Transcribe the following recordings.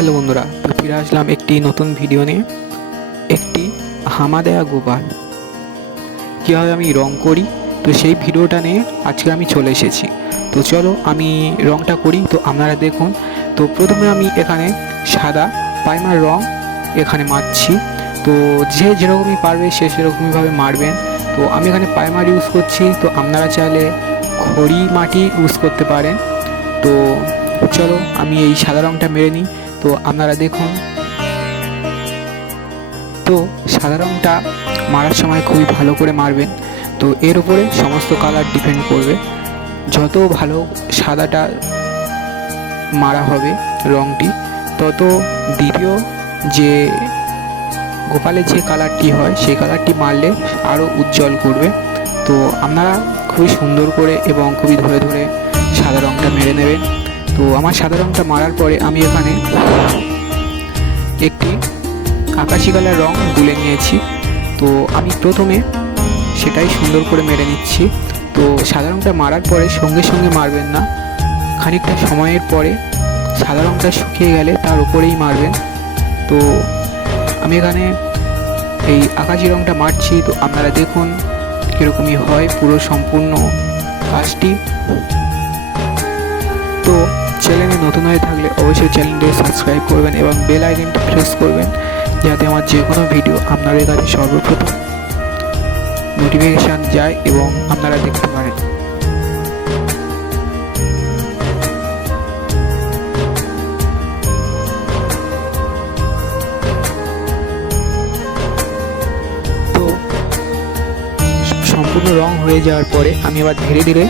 Hello বন্ধুরা, তো ফিরে আসলাম একটি নতুন ভিডিও নিয়ে। একটি হামা দেয়া গোপাল কীভাবে আমি রং করি, তো সেই ভিডিওটা নিয়ে আজকে আমি চলে এসেছি। তো চলো আমি রংটা করি, তো আপনারা দেখুন। তো প্রথমে আমি এখানে সাদা প্রাইমার রং এখানে মারছি। তো যে যেরকমই পারবে সে সেরকমইভাবে মারবেন। তো আমি এখানে প্রাইমার ইউজ করছি, তো আপনারা চাইলে খড়ি মাটি ইউজ করতে পারেন। তো চলো আমি এই সাদা রংটা মেরে নিই। তো আপনারা দেখুন, তো সাদা রংটা মারার সময় খুবই ভালো করে মারবেন। তো এর উপরে সমস্ত কালার ডিপেন্ড করবে। যত ভালো সাদাটা মারা হবে রংটি, তত দ্বিতীয় যে গোপালের যে কালারটি হয় সেই কালারটি মারলে আরও উজ্জ্বল করবে। তো আপনারা খুবই সুন্দর করে এবং খুবই ধরে ধরে সাদা রংটা মেরে নেবেন। তো আমার সাদা রংটা মারার পরে আমি এখানে একটি আকাশি কালার রং গুলে নিয়েছি। তো আমি প্রথমে সেটাই সুন্দর করে মেরে নিচ্ছি। তো সাদা রংটা মারার পরে সঙ্গে সঙ্গে মারবেন না, খানিকটা সময়ের পরে সাদা রংটা শুকিয়ে গেলে তার উপরেই মারবেন। তো আমি এখানে এই আকাশি রংটা মারছি, তো আপনারা দেখুন কীরকমই হয় পুরো সম্পূর্ণ কাজটি। তো চ্যানেলে নতুন হয়ে থাকলে অবশ্যই চ্যানেলটি সাবস্ক্রাইব করবেন এবং বেল আইকনটি প্রেস করবেন, যাতে আমার যে কোনো ভিডিও আপনাদের কাছে সর্বপ্রথম নোটিফিকেশান যায় এবং আপনারা দেখতে পারেন। তো সম্পূর্ণ রং হয়ে যাওয়ার পরে আমি আবার ধীরে ধীরে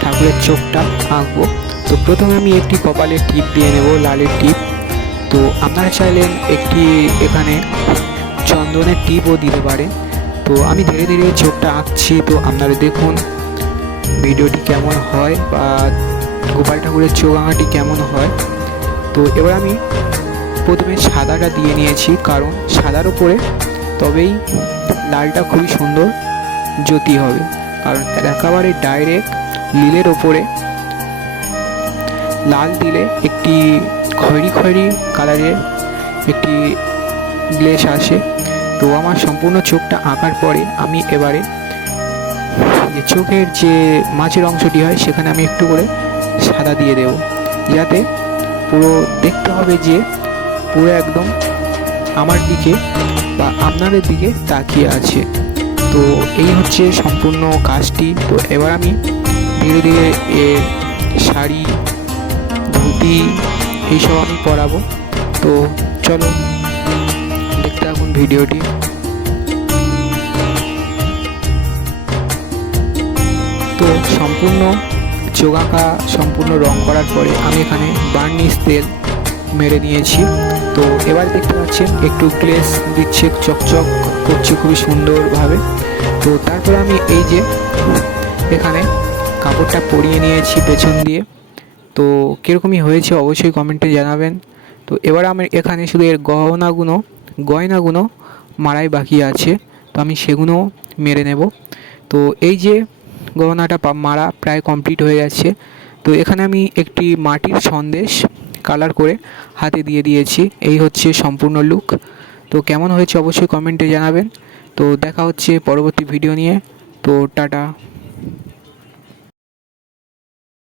ঠাকুরের চোখটা আঁকবো। তো প্রথমে আমি একটি কপালের টিপ দিয়ে নেব, লালের টিপ। তো আপনারা চাইলেন একটি এখানে চন্দনের টিপও দিতে পারেন। তো আমি ধীরে ধীরে চোখটা আঁকছি। তো আপনারা দেখুন ভিডিওটি কেমন হয় বা গোপাল ঠাকুরের চোখ আঁকাটি কেমন হয়। তো এবার আমি প্রথমে সাদাটা দিয়ে নিয়েছি, কারণ সাদার উপরে তবেই লালটা খুবই সুন্দর জ্যোতি হবে। কারণ একেবারে ডাইরেক্ট নীলের ওপরে লাল দিলে একটি খয়েরি খয়েরি কালারের একটি গ্লেস আসে। তো আমার সম্পূর্ণ চোখটা আঁকার পরে আমি এবারে যে চোখের যে মাঝের অংশটি হয় সেখানে আমি একটু করে সাদা দিয়ে দেব, যাতে পুরো দেখতে হবে যে পুরো একদম আমার দিকে বা আপনাদের দিকে তাকিয়ে আছে। তো এই হচ্ছে সম্পূর্ণ কাজটি। তো এবার আমি ধীরে ধীরে এর শাড়ি ধুতি এইসব আমি পরাবো। তো চলো দেখতে থাকুন ভিডিওটি। তো সম্পূর্ণ চোখ আঁকা সম্পূর্ণ রং করার পরে আমি এখানে বার্নিশ তেল মেরে নিয়েছি। তো এবার দেখতে পাচ্ছেন একটু গ্লেস দিচ্ছে, চকচক করছে খুবই সুন্দরভাবে। তো তারপরে আমি এই যে এখানে কাপড়টা পরিয়ে নিয়েছি পেছন দিয়ে। তো কীরকমই হয়েছে অবশ্যই কমেন্টে জানাবেন। তো এবার আমি এখানে শুধু এর গয়নাগুলো মারাই বাকি আছে, তো আমি সেগুলো মেরে নেব। তো এই যে গহনাটা মারা প্রায় কমপ্লিট হয়ে যাচ্ছে। তো এখানে আমি একটি মাটির সন্দেশ কালার করে হাতে দিয়ে দিয়েছি। এই হচ্ছে সম্পূর্ণ লুক। তো কেমন হয়েছে অবশ্যই কমেন্টে জানাবেন। তো দেখা হচ্ছে পরবর্তী ভিডিও নিয়ে। তো টাটা।